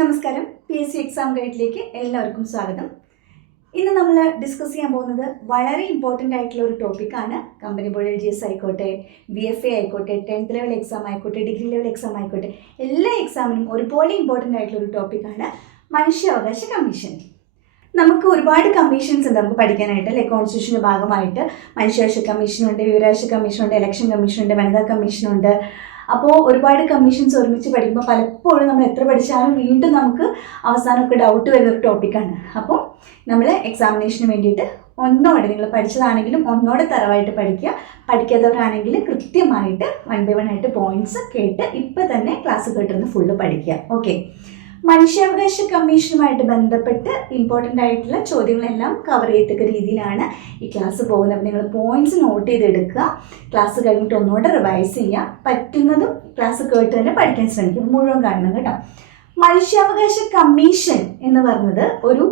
നമസ്കാരം. PSC exam ഗൈഡിലേക്ക് എല്ലാവർക്കും സ്വാഗതം. ഇന്ന് നമ്മൾ ഡിസ്കസ് ചെയ്യാൻ പോകുന്നത് വളരെ ഇമ്പോർട്ടൻ്റ് ആയിട്ടുള്ള ഒരു ടോപ്പിക്കാണ്. കമ്പനി ബോർഡ് LGS ആയിക്കോട്ടെ, VFA ആയിക്കോട്ടെ, 10th ലെവൽ എക്സാം ആയിക്കോട്ടെ, ഡിഗ്രി ലെവൽ എക്സാം ആയിക്കോട്ടെ, എല്ലാ എക്സാമിനും ഒരുപോലെ ഇമ്പോർട്ടൻ്റ് ആയിട്ടുള്ള ഒരു ടോപ്പിക്കാണ് മനുഷ്യാവകാശ കമ്മീഷൻ. നമുക്ക് ഒരുപാട് കമ്മീഷൻസ് ഉണ്ട് നമുക്ക് പഠിക്കാനായിട്ട്. അല്ലെ, കോൺസ്റ്റിറ്റ്യൂഷൻ്റെ ഭാഗമായിട്ട് മനുഷ്യാവകാശ കമ്മീഷനുണ്ട്, വിവരാവകാശ കമ്മീഷനുണ്ട്, ഇലക്ഷൻ കമ്മീഷനുണ്ട്, വനിതാ കമ്മീഷനുണ്ട്. അപ്പോൾ ഒരുപാട് കമ്മീഷൻസ് ഒരുമിച്ച് പഠിക്കുമ്പോൾ പലപ്പോഴും നമ്മൾ എത്ര പഠിച്ചാലും വീണ്ടും നമുക്ക് അവസാനമൊക്കെ ഡൗട്ട് വരുന്നൊരു ടോപ്പിക്കാണ്. അപ്പോൾ നമ്മൾ എക്സാമിനേഷന് വേണ്ടിയിട്ട് ഒന്നോടെ, നിങ്ങൾ പഠിച്ചതാണെങ്കിലും ഒന്നോടെ തറവായിട്ട് പഠിക്കുക. പഠിക്കാത്തവരാണെങ്കിൽ കൃത്യമായിട്ട് 1 by 1 ആയിട്ട് പോയിന്റ്സ് കേട്ട് ഇപ്പം തന്നെ ക്ലാസ് കേട്ടിരുന്ന് ഫുള്ള് പഠിക്കുക. ഓക്കെ, മനുഷ്യാവകാശ കമ്മീഷനുമായിട്ട് ബന്ധപ്പെട്ട് ഇമ്പോർട്ടൻ്റ് ആയിട്ടുള്ള ചോദ്യങ്ങളെല്ലാം കവർ ചെയ്യത്തക്ക രീതിയിലാണ് ഈ ക്ലാസ് പോകുന്നത്. അപ്പോൾ നിങ്ങൾ പോയിന്റ്സ് നോട്ട് ചെയ്തെടുക്കുക. ക്ലാസ് കഴിഞ്ഞിട്ട് ഒന്നുകൂടെ റിവൈസ് ചെയ്യുക. പറ്റുന്നതും ക്ലാസ് കേട്ട് തന്നെ പഠിക്കാൻ ശ്രമിക്കും. മുഴുവൻ കാണണം കേട്ടോ. മനുഷ്യാവകാശ കമ്മീഷൻ എന്ന് പറഞ്ഞത് ഒരു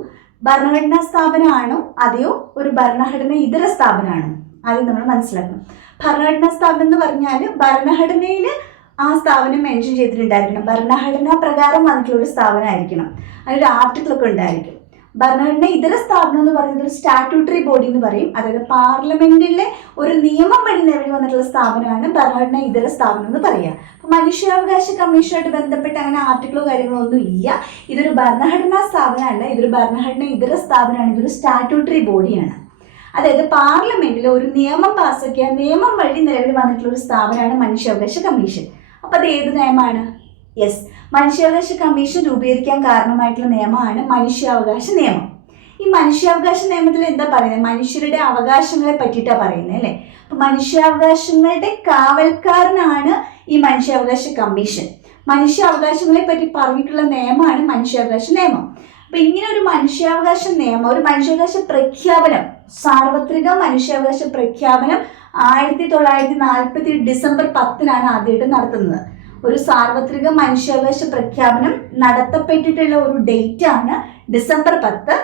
ഭരണഘടനാ സ്ഥാപനമാണോ അതെയോ ഒരു ഭരണഘടന ഇതര സ്ഥാപനമാണോ? ആദ്യം നമ്മൾ മനസ്സിലാക്കണം. ഭരണഘടനാ സ്ഥാപനം എന്ന് പറഞ്ഞാൽ ഭരണഘടനയിൽ ആ സ്ഥാപനം മെൻഷൻ ചെയ്തിട്ടുണ്ടായിരിക്കണം. ഭരണഘടനാ പ്രകാരം വന്നിട്ടുള്ള ഒരു സ്ഥാപനമായിരിക്കണം. അതിനൊരു ആർട്ടിക്കിളൊക്കെ ഉണ്ടായിരിക്കും. ഭരണഘടന ഇതര സ്ഥാപനം എന്ന് പറയുന്നത് ഒരു സ്റ്റാറ്റ്യൂട്ടറി ബോഡി എന്ന് പറയും. അതായത് പാർലമെന്റിലെ ഒരു നിയമം വഴി നിലവിൽ വന്നിട്ടുള്ള സ്ഥാപനമാണ് ഭരണഘടന ഇതര സ്ഥാപനം എന്ന് പറയുക. അപ്പോൾ മനുഷ്യാവകാശ കമ്മീഷനുമായിട്ട് ബന്ധപ്പെട്ട് അങ്ങനെ ആർട്ടിക്കിളോ കാര്യങ്ങളോ ഒന്നും ഇല്ല. ഇതൊരു ഭരണഘടനാ സ്ഥാപനമല്ല, ഇതൊരു ഭരണഘടന ഇതര സ്ഥാപനമാണ്. ഇതൊരു സ്റ്റാറ്റ്യൂട്ടറി ബോഡിയാണ്. അതായത് പാർലമെന്റിൽ ഒരു നിയമം പാസ്സാക്കിയ നിയമം വഴി നിലവിൽ വന്നിട്ടുള്ള ഒരു സ്ഥാപനമാണ് മനുഷ്യാവകാശ കമ്മീഷൻ. അപ്പോൾ അത് ഏത് നിയമമാണ്? യെസ്, മനുഷ്യാവകാശ കമ്മീഷൻ രൂപീകരിക്കാൻ കാരണമായിട്ടുള്ള നിയമമാണ് മനുഷ്യാവകാശ നിയമം. ഈ മനുഷ്യാവകാശ നിയമത്തിൽ എന്താ പറയുന്നത്? മനുഷ്യരുടെ അവകാശങ്ങളെ പറ്റിയിട്ടാണ് പറയുന്നത്, അല്ലേ? അപ്പം മനുഷ്യാവകാശങ്ങളുടെ കാവൽക്കാരനാണ് ഈ മനുഷ്യാവകാശ കമ്മീഷൻ. മനുഷ്യാവകാശങ്ങളെ പറ്റി പറഞ്ഞിട്ടുള്ള നിയമമാണ് മനുഷ്യാവകാശ നിയമം. അപ്പം ഇങ്ങനെ ഒരു മനുഷ്യാവകാശ നിയമം, ഒരു മനുഷ്യാവകാശ പ്രഖ്യാപനം, സാർവത്രിക മനുഷ്യാവകാശ പ്രഖ്യാപനം 1940 ഡിസംബർ 10-നാണ് ആദ്യമായിട്ട് നടത്തുന്നത്. ഒരു സാർവത്രിക മനുഷ്യാവകാശ പ്രഖ്യാപനം നടത്തപ്പെട്ടിട്ടുള്ള ഒരു ഡേറ്റ് ആണ് ഡിസംബർ 10.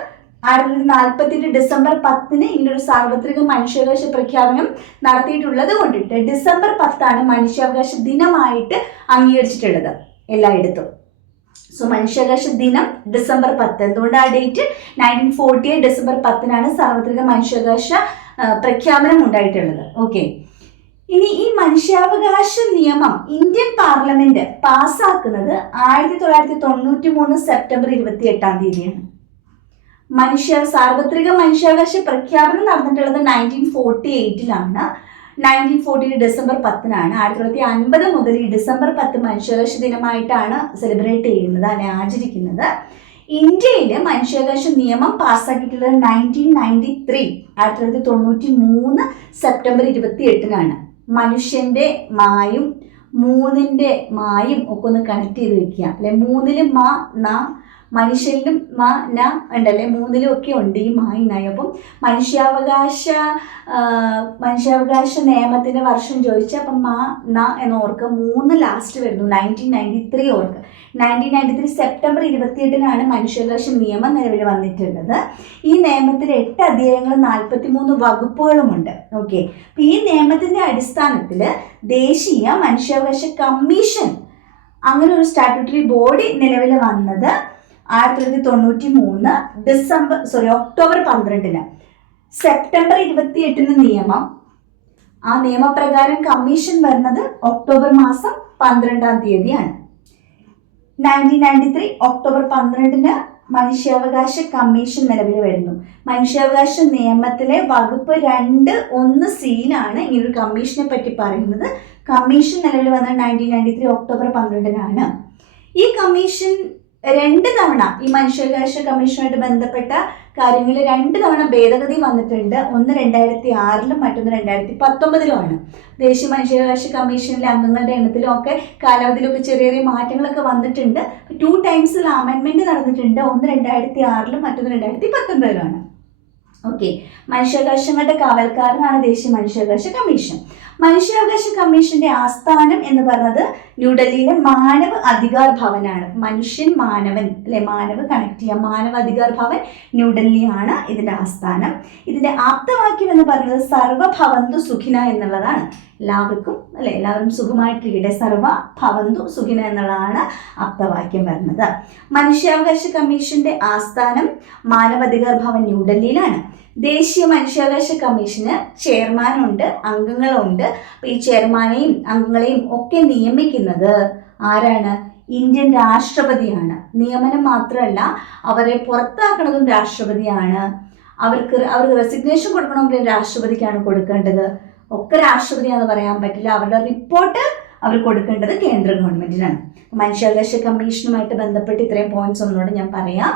1940 ഡിസംബർ 10-ന് ഇങ്ങനെ ഒരു സാർവത്രിക മനുഷ്യാവകാശ പ്രഖ്യാപനം നടത്തിയിട്ടുള്ളത് കൊണ്ടിട്ട് ഡിസംബർ 10-ആണ് മനുഷ്യാവകാശ ദിനമായിട്ട് അംഗീകരിച്ചിട്ടുള്ളത് എല്ലായിടത്തും. സോ മനുഷ്യാവകാശ ദിനം ഡിസംബർ 10. എന്തുകൊണ്ട് ആ ഡേറ്റ്? 1948 ഡിസംബർ 10-നാണ് സാർവത്രിക മനുഷ്യാവകാശ പ്രഖ്യാപനം ഉണ്ടായിട്ടുള്ളത്. ഓക്കെ, ഇനി ഈ മനുഷ്യാവകാശ നിയമം ഇന്ത്യൻ പാർലമെന്റ് പാസ്സാക്കുന്നത് 1993 സെപ്റ്റംബർ 28-ാണ്. സാർവത്രിക മനുഷ്യാവകാശ പ്രഖ്യാപനം നടന്നിട്ടുള്ളത് 1948-ലാണ്. 1940 ഡിസംബർ 10-നാണ്. 1950 മുതൽ ഈ ഡിസംബർ 10 മനുഷ്യാവകാശ ദിനമായിട്ടാണ് സെലിബ്രേറ്റ് ചെയ്യുന്നത്, അല്ലെ ആചരിക്കുന്നത്. ഇന്ത്യയിൽ മനുഷ്യാവകാശ നിയമം പാസ്സാക്കിയിട്ടുള്ളത് 1993 സെപ്റ്റംബർ 28-നാണ്. മനുഷ്യന്റെ മായും 3-ന്റെ മായും ഒക്കെ ഒന്ന് കണക്ട് ചെയ്ത് വെക്കുക, അല്ലെ? 3-ലും മാ ന, മനുഷ്യനിലും മാ ന ഉണ്ടല്ലേ, 3-ലും ഒക്കെ ഉണ്ട് ഈ മായി നായി. അപ്പം മനുഷ്യാവകാശ നിയമത്തിന്റെ വർഷം ചോദിച്ചാൽ അപ്പം മാ ന എന്ന് ഓർക്കുക. 3 ലാസ്റ്റ് വരുന്നു. 1993 ഓർക്കുക. 1993 സെപ്റ്റംബർ 28-നാണ് മനുഷ്യാവകാശ നിയമം നിലവിൽ വന്നിട്ടുള്ളത്. ഈ നിയമത്തിൽ 8 അധ്യായങ്ങളും 43 വകുപ്പുകളുമുണ്ട്. ഓക്കെ, അപ്പം ഈ നിയമത്തിന്റെ അടിസ്ഥാനത്തിൽ ദേശീയ മനുഷ്യാവകാശ കമ്മീഷൻ അങ്ങനെ ഒരു സ്റ്റാറ്റ്യൂട്ടറി ബോഡി നിലവിൽ വന്നത് 1993 ഒക്ടോബർ 12-ന്. സെപ്റ്റംബർ 28-ന് നിയമം, ആ നിയമപ്രകാരം കമ്മീഷൻ വരുന്നത് ഒക്ടോബർ മാസം 12-ാം തീയതിയാണ്. 1993 ഒക്ടോബർ 12-ന് മനുഷ്യാവകാശ കമ്മീഷൻ നിലവിൽ വരുന്നു. മനുഷ്യാവകാശ നിയമത്തിലെ വകുപ്പ് 2(1)(c)യിലാണ് ഇങ്ങനൊരു കമ്മീഷനെ പറ്റി പറയുന്നത്. കമ്മീഷൻ നിലവിൽ വന്നത് 1993 ഒക്ടോബർ 12-നാണ്. ഈ കമ്മീഷൻ 2 തവണ ഈ മനുഷ്യാവകാശ കമ്മീഷനുമായിട്ട് ബന്ധപ്പെട്ട കാര്യങ്ങളിൽ 2 തവണ ഭേദഗതി വന്നിട്ടുണ്ട്. ഒന്ന് 2006-ലും മറ്റൊന്ന് 2019-ലുമാണ്. ദേശീയ മനുഷ്യാവകാശ കമ്മീഷനിലെ അംഗങ്ങളുടെ എണ്ണത്തിലും ഒക്കെ കാലാവധിയിലൊക്കെ ചെറിയ ചെറിയ മാറ്റങ്ങളൊക്കെ വന്നിട്ടുണ്ട്. 2 ടൈംസ് അമെൻമെന്റ് നടന്നിട്ടുണ്ട്. ഒന്ന് 2006-ലും മറ്റൊന്ന് 2019-ലുമാണ്. ഓക്കെ, മനുഷ്യാവകാശങ്ങളുടെ കാവൽക്കാരനാണ് ദേശീയ മനുഷ്യാവകാശ കമ്മീഷൻ. മനുഷ്യാവകാശ കമ്മീഷന്റെ ആസ്ഥാനം എന്ന് പറയുന്നത് ന്യൂഡൽഹിയിലെ മാനവ് അധികാർ ഭവനാണ്. മനുഷ്യൻ മാനവൻ അല്ലെ, മാനവ് കണക്ട് ചെയ്യാം, മാനവ അധികാർ ഭവൻ ന്യൂഡൽഹിയാണ് ഇതിന്റെ ആസ്ഥാനം. ഇതിന്റെ ആപ്തവാക്യം എന്ന് പറയുന്നത് സർവ ഭവന്തു സുഖിന എന്നുള്ളതാണ്. എല്ലാവർക്കും അല്ലെ, എല്ലാവരും സുഖമായിട്ടിരിക്കട്ടെ, സർവ ഭവന്തു സുഖിന എന്നുള്ളതാണ് ആപ്തവാക്യം വരുന്നത്. മനുഷ്യാവകാശ കമ്മീഷന്റെ ആസ്ഥാനം മാനവാധികാർ ഭവൻ ന്യൂഡൽഹിയിലാണ്. ദേശീയ മനുഷ്യാവകാശ കമ്മീഷന് ചെയർമാനുണ്ട്, അംഗങ്ങളുണ്ട്. അപ്പോൾ ഈ ചെയർമാനെയും അംഗങ്ങളെയും ഒക്കെ നിയമിക്കുന്നത് ആരാണ്? ഇന്ത്യൻ രാഷ്ട്രപതിയാണ്. നിയമനം മാത്രമല്ല, അവരെ പുറത്താക്കുന്നതും രാഷ്ട്രപതിയാണ്. അവർ റെസിഗ്നേഷൻ കൊടുക്കണമെങ്കിൽ രാഷ്ട്രപതിക്കാണ് കൊടുക്കേണ്ടത്. ഒക്കെ രാഷ്ട്രപതിയാണെന്ന് പറയാൻ പറ്റില്ല. അവരുടെ റിപ്പോർട്ട് അവർ കൊടുക്കേണ്ടത് കേന്ദ്ര ഗവൺമെന്റിനാണ്. മനുഷ്യാവകാശ കമ്മീഷനുമായിട്ട് ബന്ധപ്പെട്ട് ഇത്രയും പോയിന്റ്സ് ഒന്നുകൂടെ ഞാൻ പറയാം.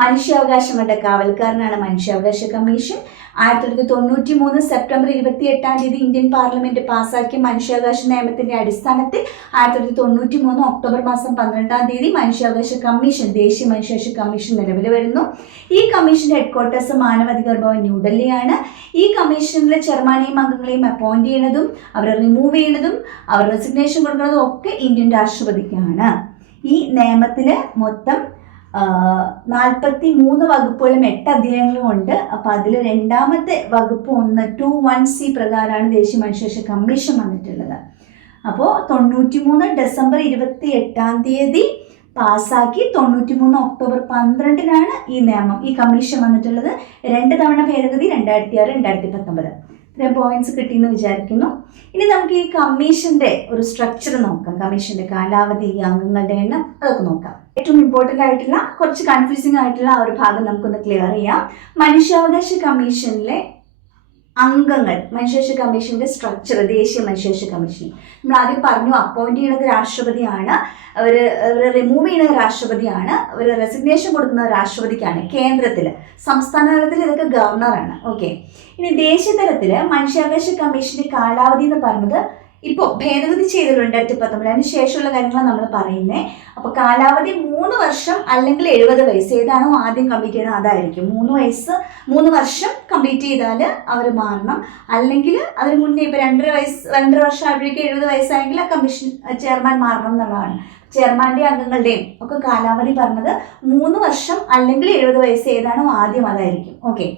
മനുഷ്യാവകാശങ്ങളുടെ കാവൽക്കാരനാണ് മനുഷ്യാവകാശ കമ്മീഷൻ. 1993 സെപ്റ്റംബർ 28 ഇന്ത്യൻ പാർലമെന്റ് പാസാക്കിയ മനുഷ്യാവകാശ നിയമത്തിന്റെ അടിസ്ഥാനത്തിൽ 1993 ഒക്ടോബർ മാസം 12 മനുഷ്യാവകാശ കമ്മീഷൻ, ദേശീയ മനുഷ്യാവകാശ കമ്മീഷൻ നിലവിൽ വരുന്നു. ഈ കമ്മീഷന്റെ ഹെഡ്ക്വാർട്ടേഴ്സ് മാനവാധികാർ ഭവൻ ന്യൂഡൽഹിയാണ്. ഈ കമ്മീഷനിലെ ചെയർമാനെയും അംഗങ്ങളെയും അപ്പോയിന്റ് ചെയ്യുന്നതും അവരെ റിമൂവ് ചെയ്യുന്നതും അവർ റെസിഗ്നേഷൻ കൊടുക്കുന്നതും ഒക്കെ ഇന്ത്യൻ രാഷ്ട്രപതിക്കാണ്. ഈ നിയമത്തില് മൊത്തം 43 വകുപ്പുകളും 8 അധ്യായങ്ങളും ഉണ്ട്. അപ്പൊ അതിൽ രണ്ടാമത്തെ വകുപ്പ് 21C പ്രകാരമാണ് ദേശീയ മനുഷ്യാവകാശ കമ്മീഷൻ വന്നിട്ടുള്ളത്. അപ്പോൾ 93 ഡിസംബർ 28 പാസ്സാക്കി 93 ഒക്ടോബർ 12 ഈ നിയമം, ഈ കമ്മീഷൻ വന്നിട്ടുള്ളത്. 2 തവണ ഭേദഗതി 2006, 2019. ഇത്രയും പോയിന്റ്സ് കിട്ടിയെന്ന് വിചാരിക്കുന്നു. ഇനി നമുക്ക് ഈ കമ്മീഷന്റെ ഒരു സ്ട്രക്ചർ നോക്കാം. കമ്മീഷന്റെ കാലാവധി, അംഗങ്ങളുടെ എണ്ണം, അതൊക്കെ നോക്കാം. ഏറ്റവും ഇമ്പോർട്ടൻ്റ് ആയിട്ടുള്ള, കുറച്ച് കൺഫ്യൂസിംഗ് ആയിട്ടുള്ള ആ ഒരു ഭാഗം നമുക്കൊന്ന് ക്ലിയർ ചെയ്യാം. മനുഷ്യാവകാശ കമ്മീഷനിലെ അംഗങ്ങൾ, മനുഷ്യാവകാശ കമ്മീഷന്റെ സ്ട്രക്ചർ, ദേശീയ മനുഷ്യാവകാശ കമ്മീഷൻ നമ്മൾ ആദ്യം പറഞ്ഞു, അപ്പോയിന്റ് ചെയ്യുന്നത് രാഷ്ട്രപതിയാണ്, അവർ റിമൂവ് ചെയ്യുന്നത് രാഷ്ട്രപതിയാണ്, അവർ റെസിഗ്നേഷൻ കൊടുക്കുന്നത് രാഷ്ട്രപതിക്കാണ്. കേന്ദ്രത്തിൽ, സംസ്ഥാന തലത്തിൽ ഇതൊക്കെ ഗവർണറാണ്. ഓക്കെ. ഇനി ദേശീയ തലത്തിൽ മനുഷ്യാവകാശ കമ്മീഷന്റെ കാലാവധി എന്ന് പറയുന്നത് ഇപ്പോൾ ഭേദഗതി ചെയ്തിട്ടുണ്ട് 2019. അതിന് ശേഷമുള്ള കാര്യങ്ങളാണ് നമ്മൾ പറയുന്നത്. അപ്പോൾ കാലാവധി 3 വർഷം അല്ലെങ്കിൽ 70 വയസ്സ്, ഏതാണോ ആദ്യം കംപ്ലീറ്റ് ചെയ്യണം അതായിരിക്കും. 3 വർഷം കംപ്ലീറ്റ് ചെയ്താൽ അവർ മാറണം. അല്ലെങ്കിൽ അതിന് മുന്നേ ഇപ്പോൾ 2 വർഷം ആയപ്പോഴേക്കും 70 വയസ്സായെങ്കിൽ ആ കമ്മീഷൻ ചെയർമാൻ മാറണം എന്നുള്ളതാണ്. ചെയർമാന്റെയും അംഗങ്ങളുടെയും ഒക്കെ കാലാവധി പറഞ്ഞത് 3 വർഷം അല്ലെങ്കിൽ 70 വയസ്സ്, ഏതാണോ ആദ്യം അതായിരിക്കും. ഓക്കെ.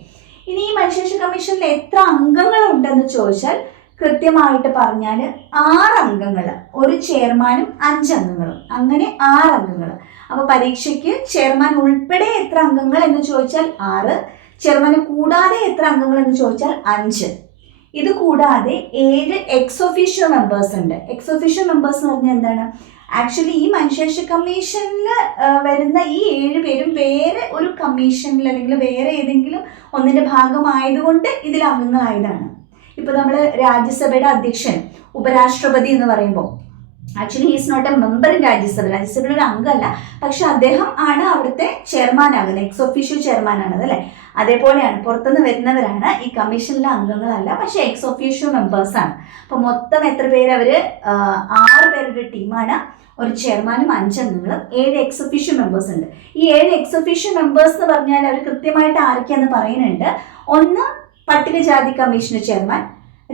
ഇനി ഈ മനുഷ്യാവകാശ കമ്മീഷനിൽ എത്ര അംഗങ്ങളുണ്ടെന്ന് ചോദിച്ചാൽ കൃത്യമായിട്ട് പറഞ്ഞാൽ 6 അംഗങ്ങൾ, ഒരു ചെയർമാനും 5 അംഗങ്ങളും, അങ്ങനെ 6 അംഗങ്ങൾ. അപ്പോൾ പരീക്ഷയ്ക്ക് ചെയർമാൻ ഉൾപ്പെടെ എത്ര അംഗങ്ങൾ എന്ന് ചോദിച്ചാൽ 6, ചെയർമാനെ കൂടാതെ എത്ര അംഗങ്ങൾ എന്ന് ചോദിച്ചാൽ 5. ഇത് കൂടാതെ 7 എക്സ് ഒഫീഷ്യോ മെമ്പേഴ്സ് ഉണ്ട്. എക്സ് ഒഫീഷ്യോ മെമ്പേഴ്സ് എന്ന് പറഞ്ഞാൽ എന്താണ്? ആക്ച്വലി ഈ മനുഷ്യാവകാശ കമ്മീഷനിൽ വരുന്ന ഈ 7 പേരും വേറെ ഒരു കമ്മീഷനിൽ അല്ലെങ്കിൽ വേറെ ഏതെങ്കിലും ഒന്നിന്റെ ഭാഗമായതുകൊണ്ട് ഇതിൽ അംഗങ്ങളായതാണ്. ഇപ്പൊ നമ്മൾ രാജ്യസഭയുടെ അധ്യക്ഷൻ, ഉപരാഷ്ട്രപതി എന്ന് പറയുമ്പോൾ actually he's not a member in രാജ്യസഭയുടെ ഒരു അംഗമല്ല, പക്ഷെ അദ്ദേഹം ആണ് അവിടുത്തെ ചെയർമാൻ ആകുന്നത്, എക്സ് ഒഫീഷ്യൽ ചെയർമാൻ ആണത് അല്ലേ. അതേപോലെയാണ് പുറത്തുനിന്ന് വരുന്നവരാണ്, ഈ കമ്മീഷനിലെ അംഗങ്ങളല്ല, പക്ഷെ എക്സ് ഒഫീഷ്യൽ മെമ്പേഴ്സ് ആണ്. അപ്പൊ മൊത്തം എത്ര പേര്? അവര് 6 പേരുടെ ടീമാണ്. ഒരു ചെയർമാനും 5 അംഗങ്ങളും, 7 എക്സ് ഒഫീഷ്യൽ മെമ്പേഴ്സ് ഉണ്ട്. ഈ 7 എക്സ് ഒഫീഷ്യൽ മെമ്പേഴ്സ് എന്ന് പറഞ്ഞാൽ അവർ കൃത്യമായിട്ട് ആരൊക്കെയാന്ന് പറയുന്നുണ്ട്. 1 പട്ടികജാതി കമ്മീഷൻ ചെയർമാൻ,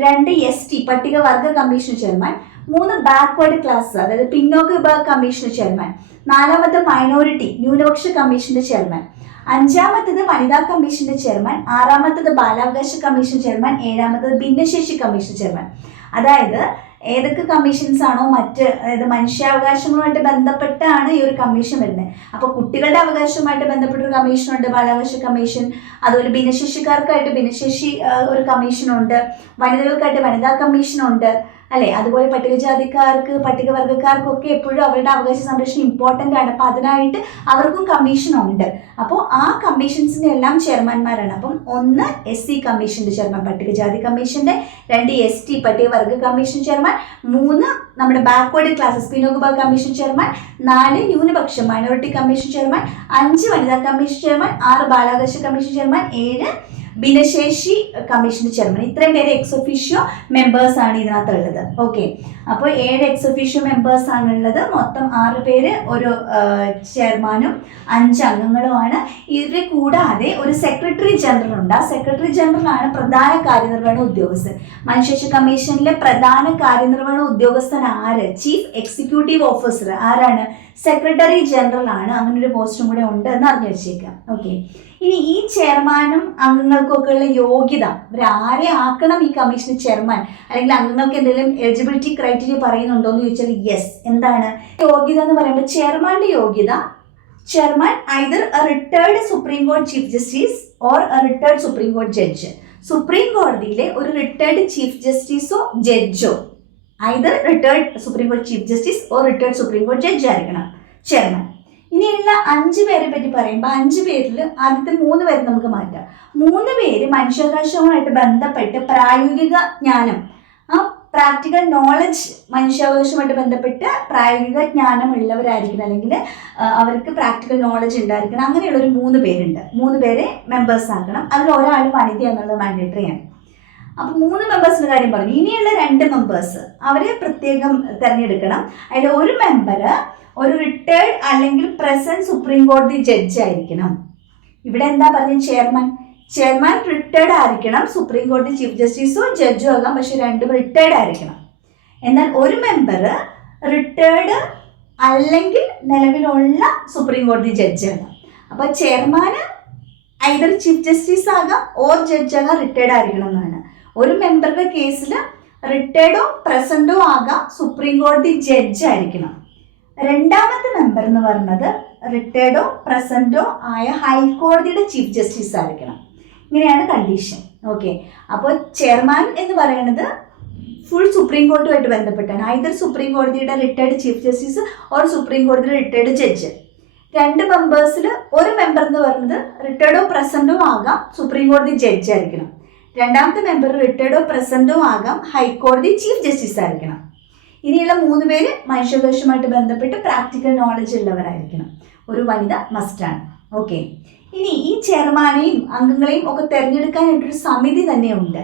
2 ST പട്ടികവർഗ കമ്മീഷൻ ചെയർമാൻ, 3 ബാക്ക്വേർഡ് ക്ലാസ് അതായത് പിന്നോക്ക വിഭാഗ കമ്മീഷൻ ചെയർമാൻ, 4ാമത്തെ മൈനോറിറ്റി ന്യൂനപക്ഷ കമ്മീഷന്റെ ചെയർമാൻ, 5ാമത്തേത് വനിതാ കമ്മീഷന്റെ ചെയർമാൻ, 6ാമത്തേത് ബാലാവകാശ കമ്മീഷൻ ചെയർമാൻ, 7ാമത്തേത് ഭിന്നശേഷി കമ്മീഷൻ ചെയർമാൻ. അതായത് ഏതൊക്കെ കമ്മീഷൻസ് ആണോ അതായത് മനുഷ്യാവകാശങ്ങളുമായിട്ട് ബന്ധപ്പെട്ടാണ് ഈ ഒരു കമ്മീഷൻ വരുന്നത്. അപ്പോൾ കുട്ടികളുടെ അവകാശവുമായിട്ട് ബന്ധപ്പെട്ട ഒരു കമ്മീഷനുണ്ട്, ബാലാവകാശ കമ്മീഷൻ. അതുപോലെ ഭിന്നശേഷിക്കാർക്കായിട്ട് ഭിന്നശേഷി ഒരു കമ്മീഷനുണ്ട്, വനിതകൾക്കായിട്ട് വനിതാ കമ്മീഷനുണ്ട് അല്ലെ. അതുപോലെ പട്ടികജാതിക്കാർക്ക്, പട്ടികവർഗക്കാർക്കൊക്കെ എപ്പോഴും അവരുടെ അവകാശ സംരക്ഷണം ഇമ്പോർട്ടൻ്റ് ആണ്. അപ്പം അതിനായിട്ട് അവർക്കും കമ്മീഷൻ ഉണ്ട്. അപ്പോൾ ആ കമ്മീഷൻസിൻ്റെ എല്ലാം ചെയർമാൻമാരാണ്. അപ്പം 1 SC കമ്മീഷൻ്റെ ചെയർമാൻ, പട്ടികജാതി കമ്മീഷൻ്റെ, 2 ST പട്ടികവർഗ കമ്മീഷൻ ചെയർമാൻ, 3 നമ്മുടെ ബാക്ക്വേർഡ് ക്ലാസസ് പിന്നോക്ക വിഭാഗ കമ്മീഷൻ ചെയർമാൻ, 4 ന്യൂനപക്ഷം മൈനോറിറ്റി കമ്മീഷൻ ചെയർമാൻ, 5 വനിതാ കമ്മീഷൻ ചെയർമാൻ, 6 ബാലാവകാശ കമ്മീഷൻ ചെയർമാൻ, 7 ഭിന്നശേഷി കമ്മീഷൻ ചെയർമാൻ. ഇത്രയും പേര് എക്സ് ഒഫീഷ്യോ മെമ്പേഴ്സ് ആണ് ഇതിനകത്തുള്ളത്. ഓക്കെ, അപ്പോൾ 7 എക്സ് ഒഫീഷ്യോ മെമ്പേഴ്സ് ആണുള്ളത്. മൊത്തം 6 പേര്, ഒരു ചെയർമാനും 5 അംഗങ്ങളുമാണ്. ഇവരെ കൂടാതെ ഒരു സെക്രട്ടറി ജനറൽ ഉണ്ട്. ആ സെക്രട്ടറി ജനറൽ ആണ് പ്രധാന കാര്യനിർവഹണ ഉദ്യോഗസ്ഥൻ. മനുഷ്യാവകാശ കമ്മീഷനിലെ പ്രധാന കാര്യനിർവഹണ ഉദ്യോഗസ്ഥൻ ആര്? Chief executive officer. ആരാണ്? സെക്രട്ടറി ജനറൽ ആണ്. അങ്ങനെ ഒരു പോസ്റ്റും കൂടെ ഉണ്ട് എന്ന് അറിഞ്ഞു വെച്ചേക്കാം. ഓക്കെ, ഇനി ഈ ചെയർമാനും അംഗങ്ങൾക്കൊക്കെ ഉള്ള യോഗ്യത, ഇവരാരെ ആക്കണം ഈ കമ്മീഷൻ ചെയർമാൻ, അല്ലെങ്കിൽ അംഗങ്ങൾക്ക് എന്തെങ്കിലും എലിജിബിലിറ്റി ക്രൈറ്റീരിയ പറയുന്നുണ്ടോ എന്ന് ചോദിച്ചാൽ യെസ്. എന്താണ് യോഗ്യത എന്ന് പറയുമ്പോൾ ചെയർമാന്റെ യോഗ്യത, chairman either a retired supreme കോടതി chief justice or a retired supreme കോടതി ജഡ്ജ്. സുപ്രീം കോടതിയിലെ ഒരു റിട്ടയർഡ് ചീഫ് ജസ്റ്റിസോ ജഡ്ജോ, ഐദർ റിട്ടയർഡ് സുപ്രീം കോടതി chief justice or retired supreme കോടതി ജഡ്ജ് ആയിരിക്കണം ചെയർമാൻ. ഇനിയുള്ള 5 പേരെ പറ്റി പറയുമ്പോൾ 5 പേരിൽ ആദ്യത്തെ 3 പേര് നമുക്ക് മാറ്റാം. 3 പേര് മനുഷ്യാവകാശവുമായിട്ട് ബന്ധപ്പെട്ട് പ്രായോഗിക ജ്ഞാനം, ആ പ്രാക്ടിക്കൽ നോളജ്, മനുഷ്യാവകാശവുമായിട്ട് ബന്ധപ്പെട്ട് പ്രായോഗിക ജ്ഞാനം ഉള്ളവരായിരിക്കണം, അല്ലെങ്കിൽ അവർക്ക് പ്രാക്ടിക്കൽ നോളജ് ഉണ്ടായിരിക്കണം. അങ്ങനെയുള്ളൊരു 3 പേരുണ്ട്. 3 പേരെ മെമ്പേഴ്സ് ആക്കണം. അതിൽ ഒരാൾ വനിത എന്നുള്ളത് മാൻഡേറ്ററി ആണ്. അപ്പം 3 മെമ്പേഴ്സിന്റെ കാര്യം പറഞ്ഞു. ഇനിയുള്ള 2 മെമ്പേഴ്സ് അവരെ പ്രത്യേകം തിരഞ്ഞെടുക്കണം. അതിൽ ഒരു മെമ്പർ ഒരു റിട്ടയർഡ് അല്ലെങ്കിൽ പ്രസന്റ് സുപ്രീം കോടതി ജഡ്ജ് ആയിരിക്കണം. ഇവിടെ എന്താ പറഞ്ഞത്? ചെയർമാൻ റിട്ടയർഡ് ആയിരിക്കണം. സുപ്രീം കോടതി ചീഫ് ജസ്റ്റിസോ ജഡ്ജോ ആകാം, പക്ഷെ 2 റിട്ടയർഡ് ആയിരിക്കണം. എന്നാൽ ഒരു മെമ്പർ റിട്ടയർഡ് അല്ലെങ്കിൽ നിലവിലുള്ള സുപ്രീം കോടതി ജഡ്ജ് ആകാം. അപ്പോൾ ചെയർമാന് ഐദർ ചീഫ് ജസ്റ്റിസ് ആകാം ഓർ ജഡ്ജ് ആകാം, റിട്ടയർഡ് ആയിരിക്കണം എന്നാണ്. ഒരു മെമ്പറുടെ കേസിൽ റിട്ടയർഡോ പ്രസന്റോ ആകാം, സുപ്രീം കോടതി ജഡ്ജ് ആയിരിക്കണം. രണ്ടാമത്തെ മെമ്പർ എന്ന് പറയുന്നത് റിട്ടയർഡോ പ്രസന്റോ ആയ ഹൈക്കോടതിയുടെ ചീഫ് ജസ്റ്റിസ് ആയിരിക്കണം. ഇങ്ങനെയാണ് കണ്ടീഷൻ. ഓക്കെ, അപ്പോൾ ചെയർമാൻ എന്ന് പറയുന്നത് ഫുൾ സുപ്രീം കോടതിയുമായിട്ട് ബന്ധപ്പെട്ടാണ്. ഐദർ സുപ്രീം കോടതിയുടെ retired chief justice or supreme കോടതിയുടെ റിട്ടയർഡ് ജഡ്ജ്. 2 മെമ്പേഴ്സിൽ ഒരു മെമ്പർ എന്ന് പറയുന്നത് റിട്ടയർഡോ പ്രസന്റോ ആകാം, സുപ്രീം കോടതി ജഡ്ജ് ആയിരിക്കണം. രണ്ടാമത്തെ മെമ്പർ റിട്ടയർഡോ പ്രസന്റോ ആകാം, ഹൈക്കോടതി ചീഫ് ജസ്റ്റിസ് ആയിരിക്കണം. ഇനിയുള്ള 3 പേര് മനുഷ്യാവകാശവുമായിട്ട് ബന്ധപ്പെട്ട് പ്രാക്ടിക്കൽ നോളജ് ഉള്ളവരായിരിക്കണം. ഒരു വനിത മസ്റ്റാണ്. ഓക്കെ, ഇനി ഈ ചെയർമാനെയും അംഗങ്ങളെയും ഒക്കെ തിരഞ്ഞെടുക്കാനായിട്ടൊരു സമിതി തന്നെയുണ്ട്.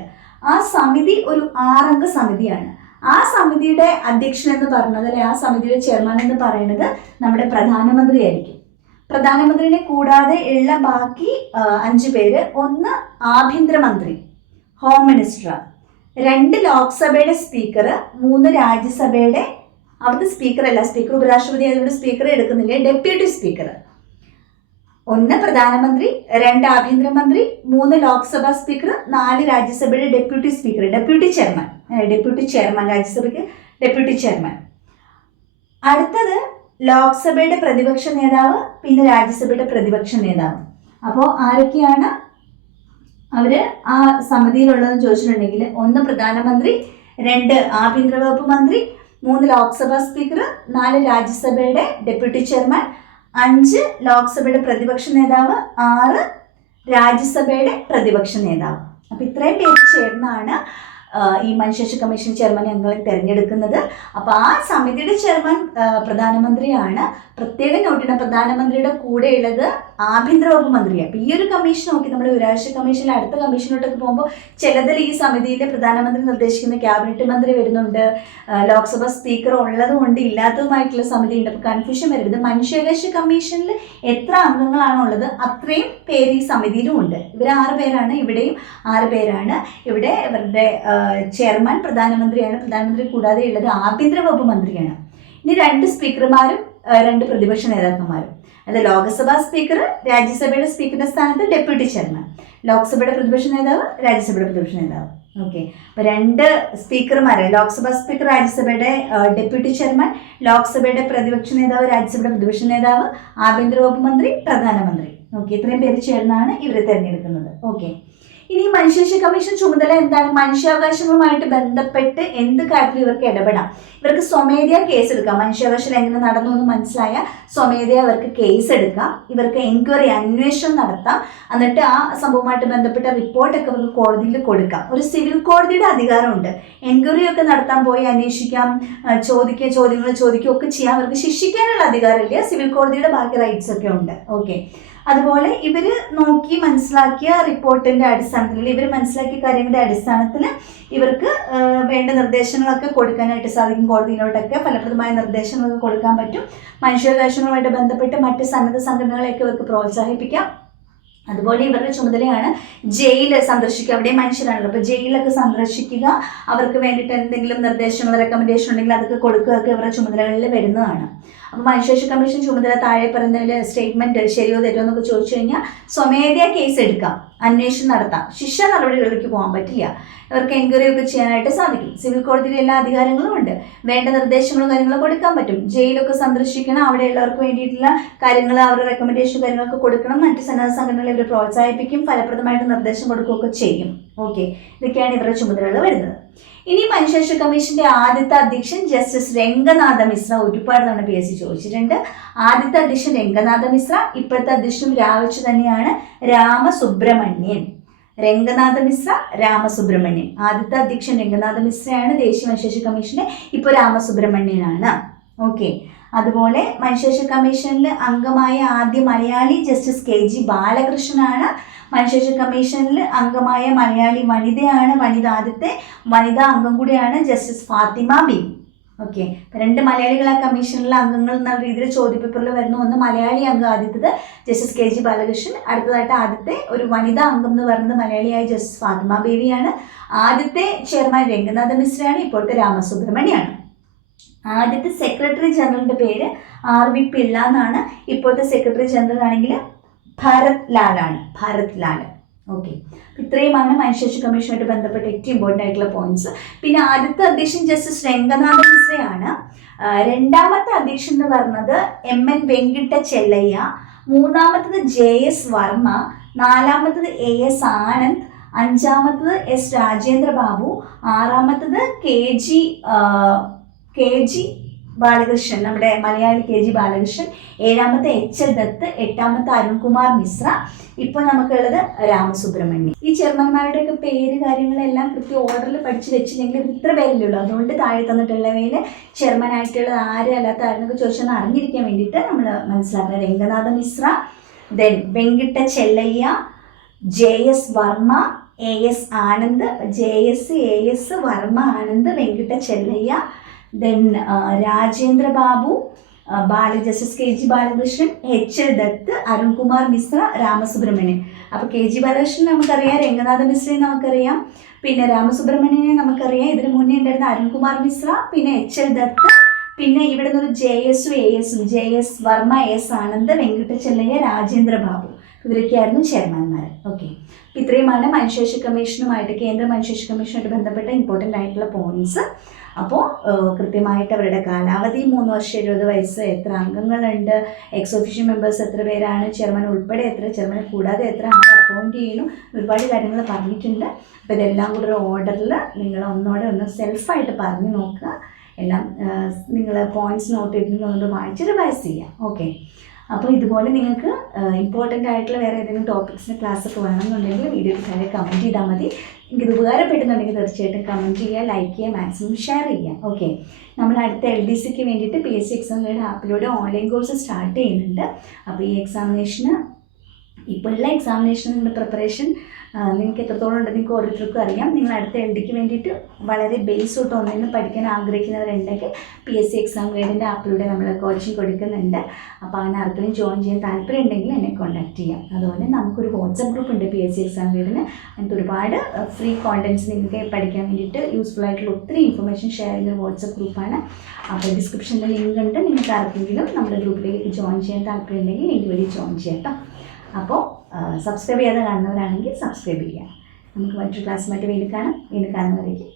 ആ സമിതി ഒരു 6 അംഗ സമിതിയാണ്. ആ സമിതിയുടെ അധ്യക്ഷൻ എന്ന് പറഞ്ഞത്, അല്ലെ ആ സമിതിയുടെ ചെയർമാൻ എന്ന് പറയുന്നത് നമ്മുടെ പ്രധാനമന്ത്രി ആയിരിക്കും. പ്രധാനമന്ത്രിനെ കൂടാതെ ഉള്ള ബാക്കി 5 പേര്, ഒന്ന് ആഭ്യന്തരമന്ത്രി, ഹോം മിനിസ്റ്റർ, 2 ലോക്സഭയുടെ സ്പീക്കർ, 3 രാജ്യസഭയുടെ, അവിടുത്തെ സ്പീക്കർ അല്ല, സ്പീക്കർ ഉപരാഷ്ട്രപതി ആയതുകൊണ്ട് സ്പീക്കറെ എടുക്കുന്നില്ല, ഡെപ്യൂട്ടി സ്പീക്കർ, 1 പ്രധാനമന്ത്രി, 2 ആഭ്യന്തരമന്ത്രി, 3 ലോക്സഭാ സ്പീക്കർ, 4 രാജ്യസഭയുടെ ഡെപ്യൂട്ടി സ്പീക്കർ, ഡെപ്യൂട്ടി ചെയർമാൻ രാജ്യസഭയ്ക്ക് ഡെപ്യൂട്ടി ചെയർമാൻ. അടുത്തത് ലോക്സഭയുടെ പ്രതിപക്ഷ നേതാവ്, പിന്നെ രാജ്യസഭയുടെ പ്രതിപക്ഷ നേതാവ്. അപ്പോൾ ആരൊക്കെയാണ് അവര് ആ സമിതിയിലുള്ളതെന്ന് ചോദിച്ചിട്ടുണ്ടെങ്കിൽ, 1 പ്രധാനമന്ത്രി, 2 ആഭ്യന്തര വകുപ്പ് മന്ത്രി, 3 ലോക്സഭാ സ്പീക്കർ, 4 രാജ്യസഭയുടെ ഡെപ്യൂട്ടി ചെയർമാൻ, 5 ലോക്സഭയുടെ പ്രതിപക്ഷ നേതാവ്, 6 രാജ്യസഭയുടെ പ്രതിപക്ഷ നേതാവ്. അപ്പം ഇത്രയും പേര് ചേർന്നാണ് ഈ മനുഷ്യാവകാശ കമ്മീഷൻ ചെയർമാനെ അംഗങ്ങളെ തിരഞ്ഞെടുക്കുന്നത്. അപ്പോൾ ആ സമിതിയുടെ ചെയർമാൻ പ്രധാനമന്ത്രിയാണ്. പ്രത്യേകം നോട്ടിന് പ്രധാനമന്ത്രിയുടെ കൂടെയുള്ളത് ആഭ്യന്തര വകുപ്പ് മന്ത്രിയാണ്. അപ്പോൾ ഈ ഒരു കമ്മീഷൻ നോക്കി നമ്മൾ വിവരാവകാശ കമ്മീഷനിൽ അടുത്ത കമ്മീഷനിലോട്ടൊക്കെ പോകുമ്പോൾ ചിലതിൽ ഈ സമിതിയിൽ പ്രധാനമന്ത്രി നിർദ്ദേശിക്കുന്ന ക്യാബിനറ്റ് മന്ത്രി വരുന്നുണ്ട്, ലോക്സഭ സ്പീക്കർ ഉള്ളതുകൊണ്ട് ഇല്ലാത്തതുമായിട്ടുള്ള സമിതി ഉണ്ട്. അപ്പോൾ കൺഫ്യൂഷൻ വരരുത്. മനുഷ്യാവകാശ കമ്മീഷനിൽ എത്ര അംഗങ്ങളാണോ ഉള്ളത് അത്രയും പേര് ഈ സമിതിയിലും ഉണ്ട്. ഇവർ 6 പേരാണ്, ഇവിടെയും 6 പേരാണ്. ഇവിടെ ഇവരുടെ ചെയർമാൻ പ്രധാനമന്ത്രിയാണ്. പ്രധാനമന്ത്രി കൂടാതെ ഉള്ളത് ആഭ്യന്തര വകുപ്പ് മന്ത്രിയാണ്. ഇനി 2 സ്പീക്കർമാരും 2 പ്രതിപക്ഷ നേതാക്കന്മാരും. അത് ലോക്സഭാ സ്പീക്കർ, രാജ്യസഭയുടെ സ്പീക്കറുടെ സ്ഥാനത്ത് ഡെപ്യൂട്ടി ചെയർമാൻ, ലോക്സഭയുടെ പ്രതിപക്ഷ നേതാവ്, രാജ്യസഭയുടെ പ്രതിപക്ഷ നേതാവ്. ഓക്കെ, അപ്പോൾ 2 സ്പീക്കർമാരെ, ലോക്സഭാ സ്പീക്കർ, രാജ്യസഭയുടെ ഡെപ്യൂട്ടി ചെയർമാൻ, ലോക്സഭയുടെ പ്രതിപക്ഷ നേതാവ്, രാജ്യസഭയുടെ പ്രതിപക്ഷ നേതാവ്, ആഭ്യന്തര വകുപ്പ് മന്ത്രി, പ്രധാനമന്ത്രി. ഓക്കെ, ഇത്രയും പേര് ചേർന്നാണ് ഇവരെ തിരഞ്ഞെടുക്കുന്നത്. ഓക്കെ, ഇനി മനുഷ്യാവകാശ കമ്മീഷൻ ചുമതല എന്താണ്? മനുഷ്യാവകാശങ്ങളുമായിട്ട് ബന്ധപ്പെട്ട് എന്ത് കാര്യത്തിൽ ഇവർക്ക് ഇടപെടാം. ഇവർക്ക് സ്വമേധയാ കേസ് എടുക്കാം. മനുഷ്യാവകാശ ലംഘനം നടന്നു എന്ന് മനസ്സിലായ സ്വമേധയാ അവർക്ക് കേസ് എടുക്കാം. ഇവർക്ക് എൻക്വയറി, അന്വേഷണം നടത്താം. എന്നിട്ട് ആ സംഭവമായിട്ട് ബന്ധപ്പെട്ട റിപ്പോർട്ടൊക്കെ ഇവർക്ക് കോടതിയിൽ കൊടുക്കാം. ഒരു സിവിൽ കോടതിയുടെ അധികാരമുണ്ട്. എൻക്വയറി ഒക്കെ നടത്താൻ പോയി അന്വേഷിക്കാം, ചോദ്യങ്ങൾ ചോദിക്കുക ഒക്കെ ചെയ്യാം. അവർക്ക് ശിക്ഷിക്കാനുള്ള അധികാരമില്ല. സിവിൽ കോടതിയുടെ ബാക്കി റൈറ്റ്സ് ഒക്കെ ഉണ്ട്. ഓക്കെ. അതുപോലെ ഇവർ നോക്കി മനസ്സിലാക്കിയ റിപ്പോർട്ടിൻ്റെ അടിസ്ഥാനത്തിൽ, ഇവർ മനസ്സിലാക്കിയ കാര്യങ്ങളുടെ അടിസ്ഥാനത്തിൽ ഇവർക്ക് വേണ്ട നിർദ്ദേശങ്ങളൊക്കെ കൊടുക്കാനായിട്ട് സാധിക്കും. കോടതിയിലോട്ടൊക്കെ ഫലപ്രദമായ നിർദ്ദേശങ്ങളൊക്കെ കൊടുക്കാൻ പറ്റും. മനുഷ്യാവകാശങ്ങളുമായിട്ട് ബന്ധപ്പെട്ട് മറ്റ് സന്നദ്ധ സംഘടനകളെയൊക്കെ ഇവർക്ക് പ്രോത്സാഹിപ്പിക്കാം. അതുപോലെ ഇവരുടെ ചുമതലയാണ് ജയിൽ സന്ദർശിക്കുക. അവിടെ മനുഷ്യരാണല്ലോ, അപ്പോൾ ജയിലൊക്കെ സന്ദർശിക്കുക, അവർക്ക് വേണ്ടിയിട്ട് എന്തെങ്കിലും നിർദ്ദേശങ്ങൾ, റെക്കമെൻഡേഷൻ ഉണ്ടെങ്കിൽ അതൊക്കെ കൊടുക്കുകയൊക്കെ ഇവരുടെ ചുമതലകളിൽ വരുന്നതാണ്. അപ്പോൾ മനുഷ്യാവകാശ കമ്മീഷൻ ചുമതല താഴെ പറയുന്നതിൽ സ്റ്റേറ്റ്മെൻറ്റ് ശരിയോ തെറ്റോ എന്നൊക്കെ ചോദിച്ചു കഴിഞ്ഞാൽ സ്വമേധയാ കേസ് എടുക്കാം, അന്വേഷണം നടത്താം. ശിക്ഷാ നടപടികളിലേക്ക് പോകാൻ പറ്റില്ല. ഇവർക്ക് എൻക്വയറി ഒക്കെ ചെയ്യാനായിട്ട് സാധിക്കും. സിവിൽ കോടതിയിൽ എല്ലാ അധികാരങ്ങളും ഉണ്ട്. വേണ്ട നിർദ്ദേശങ്ങളും കാര്യങ്ങളും കൊടുക്കാൻ പറ്റും. ജയിലൊക്കെ സന്ദർശിക്കണം, അവിടെയുള്ളവർക്ക് വേണ്ടിയിട്ടുള്ള കാര്യങ്ങൾ, അവരുടെ റെക്കമെൻഡേഷൻ കാര്യങ്ങളൊക്കെ കൊടുക്കണം. മറ്റ് സന്നദ്ധ സംഘടനകളെ ഇവർ പ്രോത്സാഹിപ്പിക്കും, ഫലപ്രദമായിട്ട് നിർദ്ദേശം കൊടുക്കുകയൊക്കെ ചെയ്യും. ഓക്കെ, ഇതൊക്കെയാണ് ഇവരുടെ ചുമതലകൾ വരുന്നത്. ഇനി മനുഷ്യാവകാശ കമ്മീഷന്റെ ആദ്യത്തെ അധ്യക്ഷൻ ജസ്റ്റിസ് രംഗനാഥ മിശ്ര. ഒരുപാട് തവണ PSC ചോദിച്ചിട്ടുണ്ട്. ആദ്യത്തെ അധ്യക്ഷൻ രംഗനാഥ മിശ്ര. ഇപ്പോഴത്തെ അധ്യക്ഷനും രാവിച്ച് തന്നെയാണ്, രാമസുബ്രഹ്മണ്യൻ. രംഗനാഥ മിശ്ര, രാമസുബ്രഹ്മണ്യൻ. ആദ്യത്തെ അധ്യക്ഷൻ രംഗനാഥ മിശ്രയാണ്. ദേശീയ മനുഷ്യാവകാശ കമ്മീഷന്റെ ഇപ്പോൾ രാമസുബ്രഹ്മണ്യനാണ്. ഓക്കെ. അതുപോലെ മനുഷ്യാവകാശ കമ്മീഷനിൽ അംഗമായ ആദ്യ മലയാളി ജസ്റ്റിസ് KG ബാലകൃഷ്ണനാണ്. മനുഷ്യാവകാശ കമ്മീഷനിൽ അംഗമായ മലയാളി വനിതയാണ്. ആദ്യത്തെ വനിതാ അംഗം കൂടിയാണ് ജസ്റ്റിസ് ഫാത്തിമ ബീവി. ഓക്കെ. രണ്ട് മലയാളികൾ ആ കമ്മീഷനിലെ അംഗങ്ങൾ എന്ന രീതിയിൽ ചോദ്യപേപ്പറിൽ വരുന്നു. ഒന്ന് മലയാളി അംഗം ആദ്യത്തത് ജസ്റ്റിസ് KG ബാലകൃഷ്ണൻ. അടുത്തതായിട്ട് ആദ്യത്തെ ഒരു വനിതാ അംഗം എന്ന് പറയുന്നത് മലയാളിയായ ജസ്റ്റിസ് ഫാത്തിമ ബീവിയാണ്. ആദ്യത്തെ ചെയർമാൻ രംഗനാഥ മിശ്രയാണ്. ഇപ്പോഴത്തെ രാമസുബ്രഹ്മണ്യാണ്. ആദ്യത്തെ സെക്രട്ടറി ജനറലിൻ്റെ പേര് RV പിള്ള എന്നാണ്. ഇപ്പോഴത്തെ സെക്രട്ടറി ജനറൽ ആണെങ്കിൽ ഭാരത് ലാലാണ്. ഭാരത് ലാൽ. ഓക്കെ. ഇത്രയുമാണ് മനുഷ്യാവകാശ കമ്മീഷനുമായിട്ട് ബന്ധപ്പെട്ട ഏറ്റവും ഇമ്പോർട്ടൻ്റ് ആയിട്ടുള്ള പോയിന്റ്സ്. പിന്നെ ആദ്യത്തെ അധ്യക്ഷൻ ജസ്റ്റിസ് രംഗനാഥ മിശ്രയാണ്. രണ്ടാമത്തെ അധ്യക്ഷൻ എന്ന് പറയുന്നത് MN വെങ്കിട്ട ചെല്ലയ്യ. മൂന്നാമത്തത് JS വർമ്മ. നാലാമത്തത് AS ആനന്ദ്. അഞ്ചാമത്തത് S രാജേന്ദ്ര ബാബു. ആറാമത്തത് KG ബാലകൃഷ്ണൻ, നമ്മുടെ മലയാളി KG ബാലകൃഷ്ണൻ. ഏഴാമത്തെ HL ദത്ത്. എട്ടാമത്തെ അരുൺകുമാർ മിശ്ര. ഇപ്പോൾ നമുക്കുള്ളത് രാമസുബ്രഹ്മണ്യൻ. ഈ ചെയർമാൻമാരുടെയൊക്കെ പേര് കാര്യങ്ങളെല്ലാം കൃത്യ ഓർഡറിൽ പഠിച്ച് വെച്ചില്ലെങ്കിൽ ഇത്ര പേരില്ലുള്ളൂ. അതുകൊണ്ട് താഴെ തന്നിട്ടുള്ളവയിൽ ചെയർമാൻ ആയിട്ടുള്ളത് ആര്, അല്ലാത്ത ആരെന്നൊക്കെ ചോദിച്ചൊന്ന് അറിഞ്ഞിരിക്കാൻ വേണ്ടിയിട്ട് നമ്മൾ മനസ്സിലാക്കുന്നത്. Ranganatha Mishra, then Venkata Chellaiah, JS Varma, AS Anand. AS Varma, Anand, Venkata Chellaiah, then Rajendra Babu, justice KG Balakrishnan, HL Dutt, Arunkumar Mishra, Ramasubramanian. അപ്പോൾ KG ബാലകൃഷ്ണൻ നമുക്കറിയാം, രംഗനാഥ മിശ്രയെ നമുക്കറിയാം, പിന്നെ രാമസുബ്രഹ്മണ്യനെ നമുക്കറിയാം. ഇതിന് മുന്നേ ഉണ്ടായിരുന്ന അരുൺകുമാർ മിശ്ര, പിന്നെ HL ദത്ത്, പിന്നെ ഇവിടെ നിന്നൊരു JSഉം ASഉം, JS Varma, AS Anand, Venkatachaliah, Rajendra Babu. ഇവരൊക്കെയായിരുന്നു ചെയർമാൻമാർ. ഓക്കെ. ഇത്രയുമാണ് മനുഷ്യാവകാശ കമ്മീഷനുമായിട്ട്, കേന്ദ്ര മനുഷ്യാവകാശ കമ്മീഷനുമായിട്ട് ബന്ധപ്പെട്ട ഇമ്പോർട്ടൻ്റ് ആയിട്ടുള്ള പോയിന്റ്സ്. അപ്പോൾ കൃത്യമായിട്ട് അവരുടെ കാലാവധി 3 വർഷം 20 വയസ്സ്, എത്ര അംഗങ്ങളുണ്ട്, എക്സ് ഒഫീഷ്യൽ മെമ്പേഴ്സ് എത്ര പേരാണ്, ചെയർമാൻ ഉൾപ്പെടെ എത്ര, ചെയർമാൻ കൂടാതെ എത്ര ആൾ അപ്പോയിൻറ്റ് ചെയ്യുന്നു, ഒരുപാട് കാര്യങ്ങൾ പറഞ്ഞിട്ടുണ്ട്. അപ്പോൾ ഇതെല്ലാം കൂടെ ഒരു ഓർഡറിൽ നിങ്ങൾ ഒന്ന് സെൽഫായിട്ട് പറഞ്ഞു നോക്കുക. എല്ലാം നിങ്ങൾ പോയിൻറ്റ്സ് നോട്ട് ചെയ്തിട്ടുള്ളത് വായിച്ച് റിവൈസ് ചെയ്യാം. ഓക്കെ. അപ്പോൾ ഇതുപോലെ നിങ്ങൾക്ക് ഇമ്പോർട്ടൻ്റ് ആയിട്ടുള്ള വേറെ ഏതെങ്കിലും ടോപ്പിക്സിന് ക്ലാസ്സൊക്കെ വേണമെന്നുണ്ടെങ്കിൽ വീഡിയോയ്ക്ക് താഴെ കമൻറ്റ് ചെയ്താൽ മതി. എനിക്കിത് ഉപകാരപ്പെടുന്നുണ്ടെങ്കിൽ തീർച്ചയായിട്ടും കമൻറ്റ് ചെയ്യുക, ലൈക്ക് ചെയ്യുക, മാക്സിമം ഷെയർ ചെയ്യുക. ഓക്കെ. നമ്മൾ അടുത്ത LDCക്ക് വേണ്ടിയിട്ട് PSC എക്സാം ഗൈഡ് ആപ്പിലൂടെ ഓൺലൈൻ കോഴ്സ് സ്റ്റാർട്ട് ചെയ്യുന്നുണ്ട്. അപ്പോൾ ഈ എക്സാമിനേഷന്, ഇപ്പോഴുള്ള എക്സാമിനേഷൻ നിങ്ങളുടെ പ്രിപ്പറേഷൻ നിങ്ങൾക്ക് എത്രത്തോളം ഉണ്ട് നിങ്ങൾക്ക് ഓരോരുത്തർക്കും അറിയാം. നിങ്ങൾ അടുത്ത LDക്ക് വേണ്ടിയിട്ട് വളരെ ബേസ് തൊട്ട് ഒന്നിന്ന് പഠിക്കാൻ ആഗ്രഹിക്കുന്നവരുണ്ടെങ്കിൽ PSC എക്സാം ഗൈഡിൻ്റെ ആപ്പിലൂടെ നമ്മൾ കോച്ചിങ് കൊടുക്കുന്നുണ്ട്. അപ്പോൾ അങ്ങനെ ആർക്കെങ്കിലും ജോയിൻ ചെയ്യാൻ താല്പര്യം ഉണ്ടെങ്കിൽ എന്നെ കോൺടാക്ട് ചെയ്യാം. അതുപോലെ നമുക്കൊരു വാട്സപ്പ് ഗ്രൂപ്പ് ഉണ്ട് PSC എക്സാം ഗൈഡിന്. അങ്ങനത്തെ ഒരുപാട് ഫ്രീ കോണ്ടൻറ്റ്സ് നിങ്ങൾക്ക് പഠിക്കാൻ വേണ്ടിയിട്ട് യൂസ്ഫുൾ ആയിട്ടുള്ള ഒത്തിരി ഇൻഫർമേഷൻ ഷെയർ ചെയ്യുന്ന ഒരു വാട്സപ്പ് ഗ്രൂപ്പാണ്. അപ്പോൾ ഡിസ്ക്രിപ്ഷനിൽ ലിങ്ക് ഉണ്ട്. നിങ്ങൾക്ക് ആർക്കെങ്കിലും നമ്മുടെ ഗ്രൂപ്പിലേക്ക് ജോയിൻ ചെയ്യാൻ താല്പര്യം ഉണ്ടെങ്കിൽ ലിങ്ക് വഴി ജോയിൻ ചെയ്യാം കേട്ടോ. അപ്പോൾ സബ്സ്ക്രൈബ് ചെയ്യാതെ കാണുന്നവരാണെങ്കിൽ സബ്സ്ക്രൈബ് ചെയ്യാം. നമുക്ക് മറ്റൊരു ക്ലാസ്സുമായിട്ട് വീണ്ടും കാണുന്നവരേക്കും